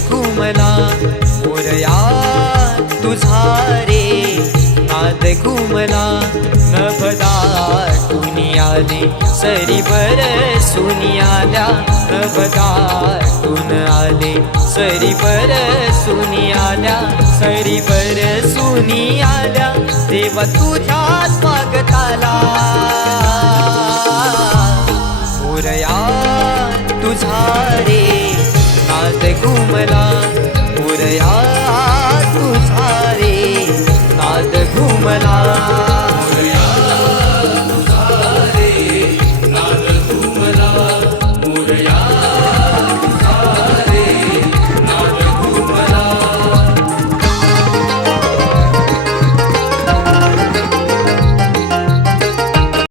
घुमला मोरया तुझा रे नाद घुमला नभदाटून आले सरी बरसून आल्या नभदाटून आले सरी बरसून आल्या सरी बरसून आल्या देवा तुझ्या स्वागताला मोरया तुझा रे नाद घुमला मोरया तुझा रे नाद घुमला